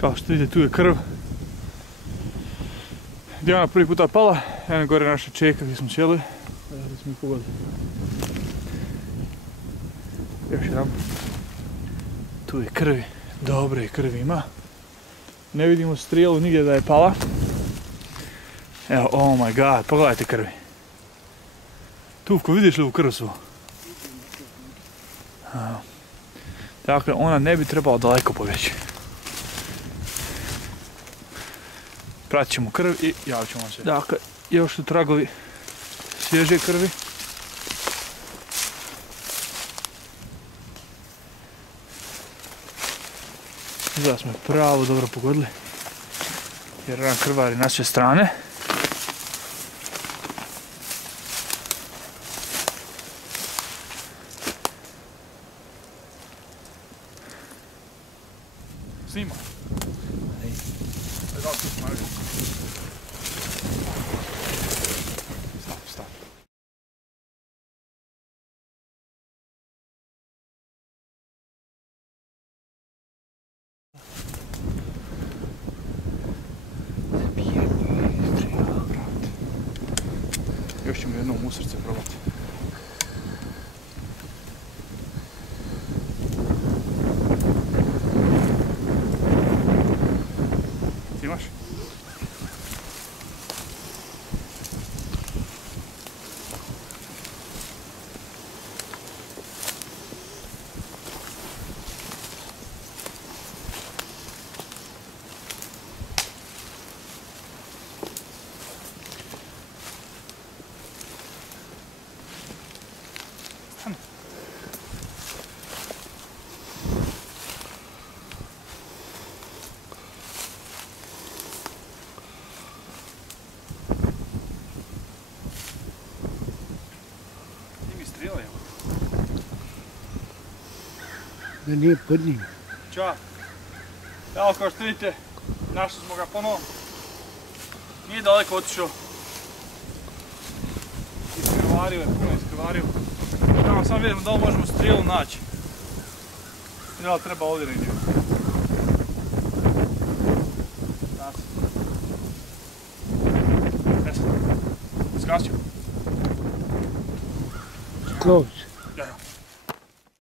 Kao što vidite, tu je krv. Gdje je ona prvi puta pala, jedan gore naša čeka gdje smo sjeli. Da smo ih pogodili. Još jedan. Tu je krvi, dobre krvi ima. Ne vidimo strijelu nigdje da je pala. Evo, oh my god, pogledajte krvi. Tufko, vidiš li u krv svu? Dakle, ona ne bi trebala daleko pobjeći. Pratit ćemo krv i javit ćemo se. Dakle, još su tragovi svježe krvi. Izgleda smo je pravo dobro pogodili. Jer ran krvari na sve strane. Snima. Stop. Još ćemo jednom u srce probati. Snimaš? Da nije pod njim. Ćao. Evo kao što vidite, našli smo ga ponovo. Nije daleko otišao. Iskrvario je, puno iskrvario. Evo sad vidimo da li možemo strijelu naći. Strijela treba ovdje negdje. Zgasio. Close.